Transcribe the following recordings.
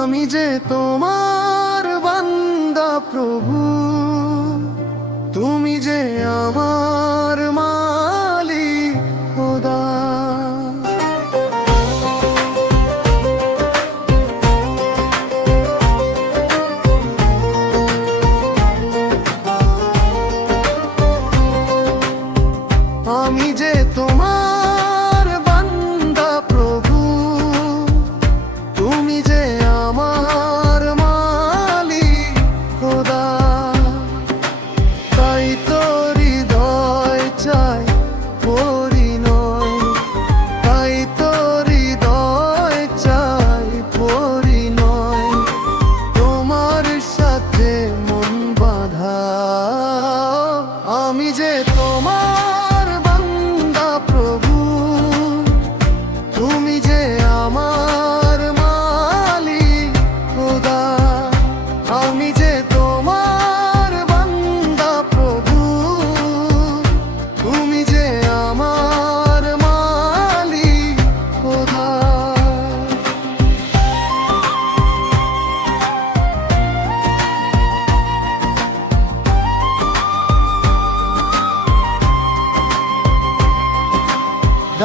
আমি যে তোমার বান্দা প্রভু। আমি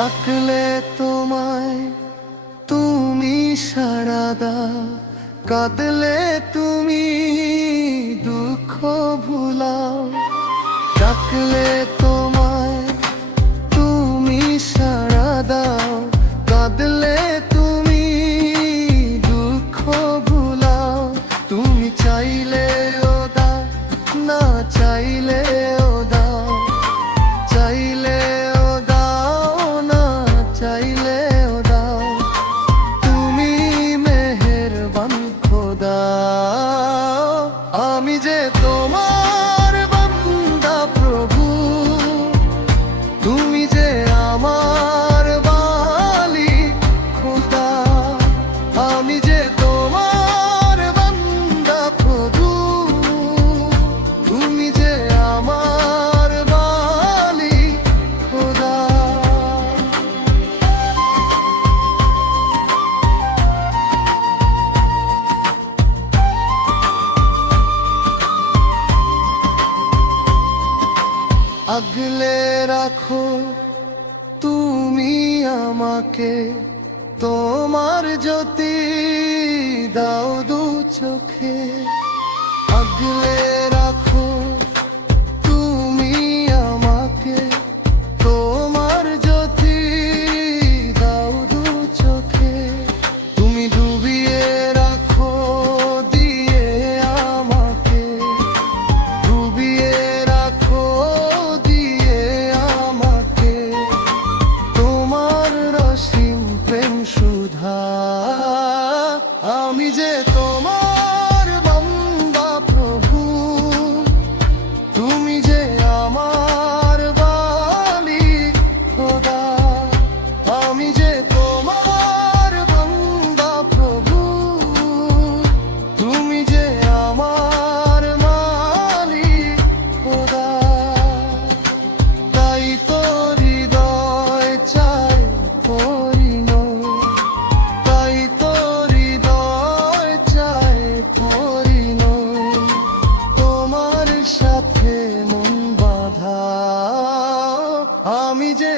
ডাকলে তোমায় তুমি সারাদা কাঁদলে তুমি দুঃখ ভুলাও। ডাকলে God. আগলে রাখো তুমি আমাকে। তোমার জ্যোতি দাও দু চোখে। আমি যে আমি যে